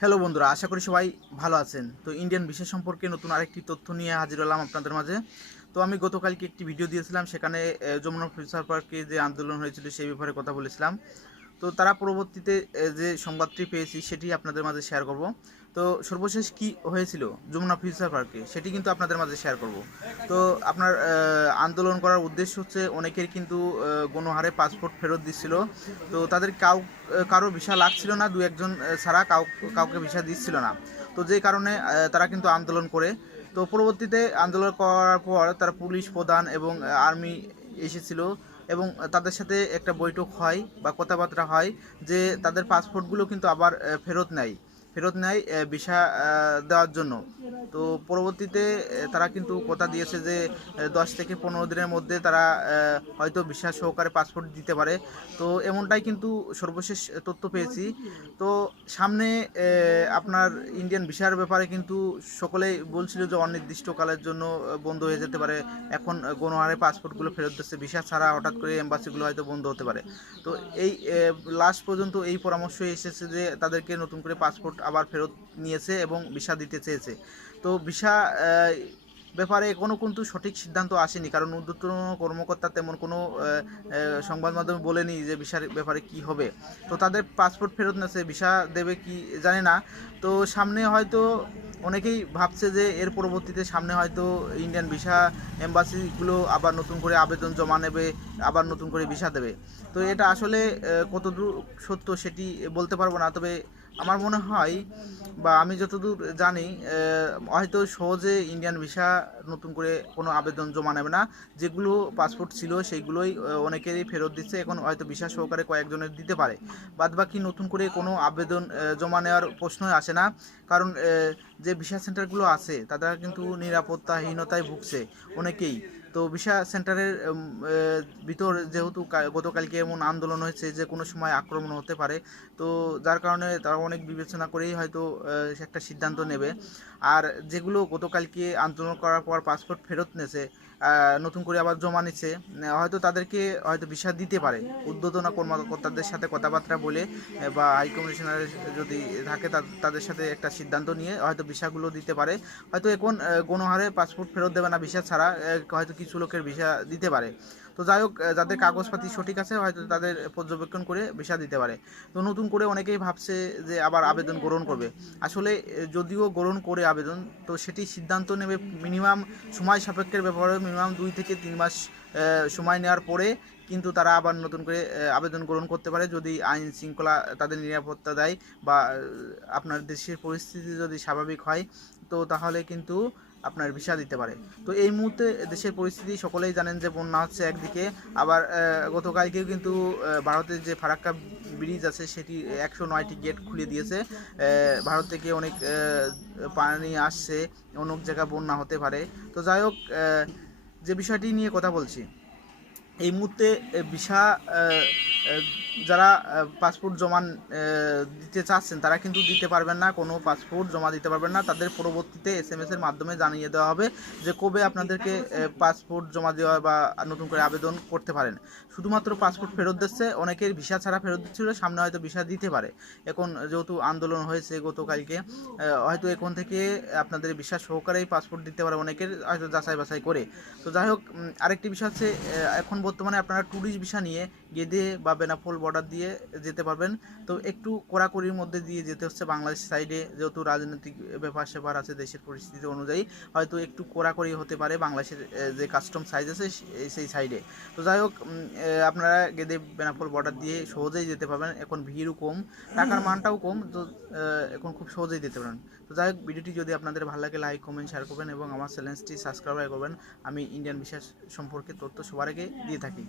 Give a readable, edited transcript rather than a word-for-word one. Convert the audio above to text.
Hello বন্ধুরা, আশা করি সবাই ভালো আছেন। তো ইন্ডিয়ান ভিসা সম্পর্কে নতুন আরেকটি তথ্য নিয়ে হাজির হলাম আপনাদের মাঝে। তো আমি গতকালকে একটি ভিডিও দিয়েছিলাম, সেখানে যমুনা ফিউচার পার্কে যে আন্দোলন হয়েছিল সেই ব্যাপারে কথা বলেছিলাম। তো তারা পরবর্তীতে যে সংবাদটি পেয়েছি সেটি আপনাদের মাঝে শেয়ার করব। তো সর্বশেষ কি হয়েছিল যমুনা ফিউচার পার্কে সেটি কিন্তু আপনাদের মাঝে শেয়ার করব। তো আপনার আন্দোলন করার উদ্দেশ্য হচ্ছে, অনেকের কিন্তু গণহারে পাসপোর্ট ফেরত দিচ্ছিল। তো তাদের কারো ভিসা লাগছিল না, দু একজন ছাড়া কাউকে ভিসা দিচ্ছিল না। তো যে কারণে তারা কিন্তু আন্দোলন করে। তো পরবর্তীতে আন্দোলন করার পর তারা পুলিশ প্রধান এবং আর্মি এসেছিল, এবং তাদের সাথে একটা বৈঠক হয় বা কথাবার্তা হয় যে তাদের পাসপোর্টগুলো কিন্তু আবার ফেরত নেয় ভিসা দেওয়ার জন্য। তো পরবর্তীতে তারা কিন্তু কথা দিয়েছে যে 10 থেকে 15 দিনের মধ্যে তারা হয়তো ভিসা সহকারে পাসপোর্ট দিতে পারে। তো এমনটাই কিন্তু সর্বশেষ তথ্য পেয়েছি। তো সামনে আপনার ইন্ডিয়ান ভিসার ব্যাপারে কিন্তু সকলেই বলছিল যে অনির্দিষ্টকালের জন্য বন্ধ হয়ে যেতে পারে। এখন গণহারে পাসপোর্টগুলো ফেরত দিচ্ছে, ভিসা ছাড়া হঠাৎ করে এম্বাসিগুলো হয়তো বন্ধ হতে পারে। তো এই লাস্ট পর্যন্ত এই পরামর্শ এসেছে যে তাদেরকে নতুন করে পাসপোর্ট আবার ফেরত নিয়েছে এবং ভিসা দিতে চেয়েছে। তো ভিসা ব্যাপারে কোনো কিন্তু সঠিক সিদ্ধান্ত আসেনি, কারণ ঊর্ধ্বতন কর্মকর্তা তেমন কোনো সংবাদ মাধ্যমে বলেনি যে ভিসার ব্যাপারে কি হবে। তো তাদের পাসপোর্ট ফেরত নিয়েছে, ভিসা দেবে কি জানি না। তো সামনে হয়তো অনেকেই ভাবছে যে এর পরবর্তীতে সামনে হয়তো ইন্ডিয়ান ভিসা এম্বাসিগুলো আবার নতুন করে আবেদন জমা নেবে, আবার নতুন করে ভিসা দেবে। তো এটা আসলে কতদূর সত্য সেটি বলতে পারবো না, তবে আমার মনে হয় বা আমি যতদূর জানি হয়তো সহজে ইন্ডিয়ান ভিসা নতুন করে কোনো আবেদন জমা নেবে না। যেগুলো পাসপোর্ট ছিল সেইগুলোই অনেকেরই ফেরত দিচ্ছে, এখন হয়তো ভিসা সহকারে কয়েকজনের দিতে পারে। বাদবাকি নতুন করে কোনো আবেদন জমা নেওয়ার প্রশ্নই আসে না, কারণ যে ভিসা সেন্টারগুলো আছে তারা কিন্তু নিরাপত্তাহীনতায় ভুগছে অনেকেই। তো ভিসা সেন্টারের ভিতর যেহেতু গতকালকে এমন আন্দোলন হয়েছে যে কোনো সময় আক্রমণ হতে পারে। তো যার কারণে তারা অনেক বিবেচনা করেই হয়তো একটা সিদ্ধান্ত নেবে। আর যেগুলো গতকালকে আন্দোলন করার পর পাসপোর্ট ফেরত নিয়েছে, নতুন করে আবার জমা নিচ্ছে, হয়তো তাদেরকে হয়তো ভিসা দিতে পারে। ঊর্ধ্বতন কর্মকর্তাদের সাথে কথাবার্তা বলে বা হাই কমিশনার যদি থাকে তাদের সাথে একটা সিদ্ধান্ত নিয়ে হয়তো ভিসাগুলো দিতে পারে। হয়তো এখন গণহারে পাসপোর্ট ফেরত দেবে না ভিসা ছাড়া, হয়তো কিছু লোকের ভিসা দিতে পারে। তো যাই হোক, যাদের কাগজপাতি সঠিক আছে হয়তো তাদের পর্যবেক্ষণ করে ভিসা দিতে পারে। তো নতুন করে অনেকেই ভাবছে যে আবার আবেদন গ্রহণ করবে। আসলে যদিও গ্রহণ করে আবেদন, তো সেটি সিদ্ধান্ত নেবে মিনিমাম সময় সাপেক্ষের ব্যাপারে, মিনিমাম 2 থেকে 3 মাস সময় নেওয়ার পরে কিন্তু তারা আবার নতুন করে আবেদন গ্রহণ করতে পারে, যদি আইন শৃঙ্খলা তাদের নিরাপত্তা দেয় বা আপনার দেশের পরিস্থিতি যদি স্বাভাবিক হয়, তো তাহলে কিন্তু আপনার ভিসা দিতে পারে। তো এই মুহূর্তে দেশের পরিস্থিতি সকলেই জানেন যে বন্যা হচ্ছে একদিকে, আবার গতকালকেও কিন্তু ভারতের যে ফারাক্কা ব্রিজ আছে সেটি 109টি গেট খুলে দিয়েছে। ভারত থেকে অনেক পানি আসছে, অনেক জায়গায় বন্যা হতে পারে। তো যাই হোক, যে বিষয়টি নিয়ে কথা বলছি, এই মুহূর্তে ভিসা যারা পাসপোর্ট জমা দিতে চাচ্ছেন তারা কিন্তু দিতে পারবেন না, কোনো পাসপোর্ট জমা দিতে পারবেন না। তাদের পরবর্তীতে SMS-এর মাধ্যমে জানিয়ে দেওয়া হবে যে কবে আপনাদেরকে পাসপোর্ট জমা দেওয়া বা নতুন করে আবেদন করতে পারেন। শুধুমাত্র পাসপোর্ট ফেরত দিচ্ছে, অনেকের ভিসা ছাড়া ফেরত দিচ্ছিল, সামনে হয়তো ভিসা দিতে পারে। এখন যেহেতু আন্দোলন হয়েছে গতকালকে, হয়তো এখন থেকে আপনাদের ভিসা সহকারেই পাসপোর্ট দিতে পারে, অনেকের হয়তো যাচাই বাছাই করে। তো যাই হোক, আরেকটি বিষয় হচ্ছে, এখন বর্তমানে আপনারা ট্যুরিস্ট ভিসা নিয়ে গেদে বা বেনাপোল বর্ডার দিয়ে যেতে পারবেন। তো একটু কড়াকড়ির মধ্যে দিয়ে যেতে হচ্ছে বাংলাদেশ সাইডে, যেহেতু রাজনৈতিক ব্যাপার স্যাপার আছে, দেশের পরিস্থিতি অনুযায়ী হয়তো একটু কড়াকড়ি হতে পারে বাংলাদেশের যে কাস্টম সাইজ আছে সেই সাইডে। তো যাই হোক, আপনারা গেদে বেনাপোল বর্ডার দিয়ে সহজেই যেতে পারবেন, এখন ভিড়ও কম, টাকার মানটাও কম। তো এখন খুব সহজেই যেতে পারেন। তো যাই হোক, ভিডিওটি যদি আপনাদের ভালো লাগে লাইক কমেন্ট শেয়ার করবেন এবং আমার চ্যানেলটি সাবস্ক্রাইব করবেন। আমি ইন্ডিয়ান ভিসা সম্পর্কে তথ্য সবার আগে দিয়ে থাকি।